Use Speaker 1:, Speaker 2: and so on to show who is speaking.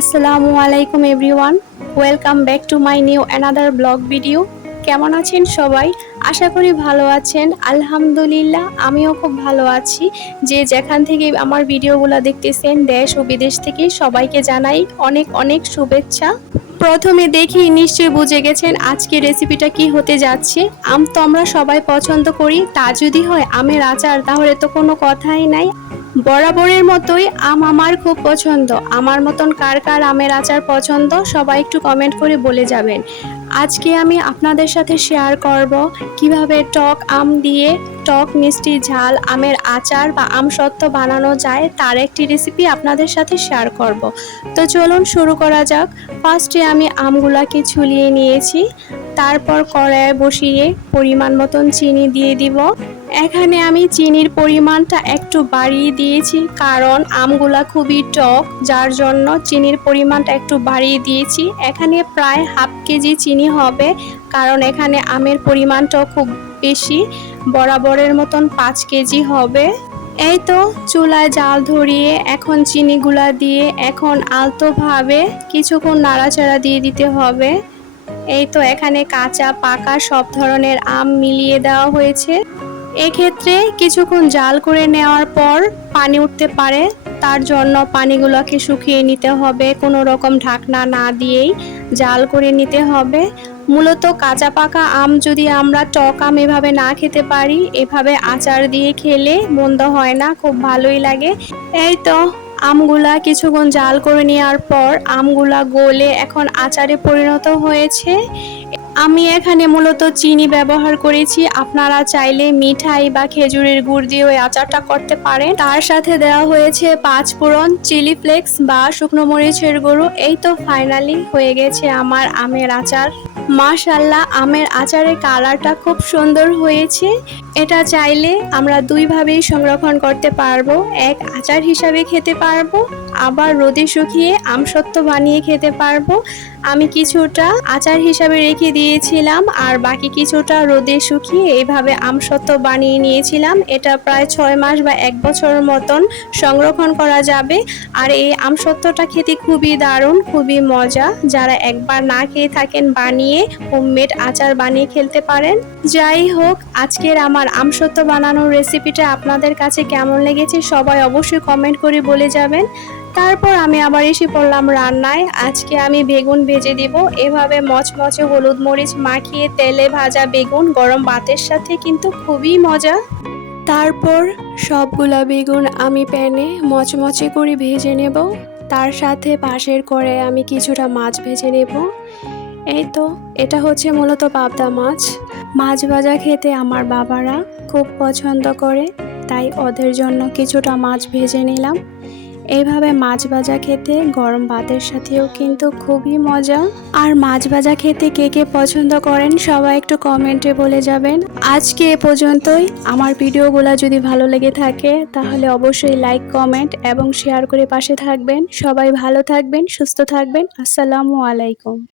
Speaker 1: আসসালামু আলাইকুম everyone. Welcome back to my new another blog video কেমন আছেন সবাই? আশা করি ভালো আছেন। আলহামদুলিল্লাহ, আমিও খুব ভালো আছি। যে যেখান থেকে আমার ভিডিওগুলো দেখতেছেন, দেশ ও বিদেশ থেকে সবাইকে জানাই অনেক অনেক শুভেচ্ছা। প্রথমে দেখি নিশ্চয়ই বুঝে গেছেন আজকে রেসিপিটা কি হতে যাচ্ছে। আম তো আমরা সবাই পছন্দ করি, তা যদি হয় আমের আচার, তাহলে তো কোনো কথাই নাই। বরাবরের মতোই আম আমার খুব পছন্দ। আমার মতন কার কার আমের আচার পছন্দ, সবাই একটু কমেন্ট করে বলে যাবেন। আজকে আমি আপনাদের সাথে শেয়ার করব কীভাবে টক আম দিয়ে টক মিষ্টি ঝাল আমের আচার বা আম সত্ত্ব বানানো যায় তার একটি রেসিপি আপনাদের সাথে শেয়ার করব। তো চলুন শুরু করা যাক। ফার্স্টে আমি আমগুলাকে ছুলিয়ে নিয়েছি। তারপর কড়াইয়ে বসিয়ে পরিমাণ মতন চিনি দিয়ে দিব। এখানে আমি চিনির পরিমাণটা একটু বাড়িয়ে দিয়েছি, কারণ আমগুলা খুবই টক, যার জন্য চিনির পরিমাণটা একটু বাড়িয়ে দিয়েছি। এখানে প্রায় হাফ কেজি চিনি হবে, কারণ এখানে আমের পরিমাণটাও খুব বেশি, বরাবরের মতন পাঁচ কেজি হবে। এই তো চুলায় জাল ধরিয়ে এখন চিনিগুলা দিয়ে এখন আলতোভাবে কিছুক্ষণ নাড়াচাড়া দিয়ে দিতে হবে। এই তো এখানে কাঁচা, পাকা সব ধরনের আম মিলিয়ে দেওয়া হয়েছে। এক্ষেত্রে কিছুক্ষণ জাল করে নেওয়ার পর পানি উঠতে পারে। তার জন্য পানিগুলোকে শুকিয়ে নিতে হবে। কোনো রকম ঢাকনা না দিয়েই জাল করে নিতে হবে। মূলত কাঁচা পাকা আম যদি আমরা টক আম এভাবে না খেতে পারি, এভাবে আচার দিয়ে খেলে মন্দ হয় না, খুব ভালোই লাগে। এই তো আমগুলা কিছুক্ষণ জাল করে নেওয়ার পর আমগুলা গলে এখন আচারে পরিণত হয়েছে। আমি এখানে মূলত চিনি ব্যবহার করেছি। আপনারা চাইলে মিঠাই বা খেজুরের গুড় দিয়ে ওই আচারটা করতে পারেন। তার সাথে দেওয়া হয়েছে পাঁচ ফোড়ন, চিলি ফ্লেক্স বা শুকনো মরিচের গুঁড়ো। এই তো ফাইনালি হয়ে গেছে আমার আমের আচার। মাশাল্লাহ আমের আচারের কালারটা খুব সুন্দর হয়েছে। এটা চাইলে আমরা দুইভাবেই সংরক্ষণ করতে পারব। এক আচার হিসাবে খেতে পারব, আবার রোদে শুকিয়ে আমসত্ত্ব বানিয়ে খেতে পারব। আমি কিছুটা আচার হিসাবে রেখে দিয়েছিলাম, আর বাকি কিছুটা রোদে শুকিয়ে এইভাবে আমসত্ত্ব বানিয়ে নিয়েছিলাম। এটা প্রায় ছয় মাস বা এক বছর মতন সংরক্ষণ করা যাবে। আর এই আমসত্ত্বটা খেতে খুবই দারুণ, খুবই মজা। যারা একবার না খেয়ে থাকেন বানিয়ে হোমমেড আচার বানিয়ে খেলতে পারেন। যাই হোক, আজকের আমার আমসত্ত্ব বানানোর রেসিপিটা আপনাদের কাছে কেমন লেগেছে সবাই অবশ্যই কমেন্ট করে বলে যাবেন। তারপর আমি আবার এসে পড়লাম রান্নায়। আজকে আমি বেগুন ভেজে দিব। এভাবে মচমচে হলুদ মরিচ মাখিয়ে তেলে ভাজা বেগুন, গরম ভাতের সাথে কিন্তু খুবই মজা। তারপর সবগুলা বেগুন আমি প্যানে মচমচে করে ভেজে নেব। তার সাথে পাশের করে আমি কিছুটা মাছ ভেজে নেব। এই তো, এটা হচ্ছে মূলত পাবদা মাছ। মাছ ভাজা খেতে আমার বাবারা খুব পছন্দ করে, তাই ওদের জন্য কিছুটা মাছ ভেজে নিলাম। এইভাবে মাছ ভাজা খেতে গরম ভাতের সাথেও কিন্তু খুবই মজা। আর মাছ ভাজা খেতে কে কে পছন্দ করেন সবাই একটু কমেন্টে বলে যাবেন। আজকে এ পর্যন্তই। আমার ভিডিওগুলো যদি ভালো লেগে থাকে, তাহলে অবশ্যই লাইক কমেন্ট এবং শেয়ার করে পাশে থাকবেন। সবাই ভালো থাকবেন, সুস্থ থাকবেন। আসসালামু আলাইকুম।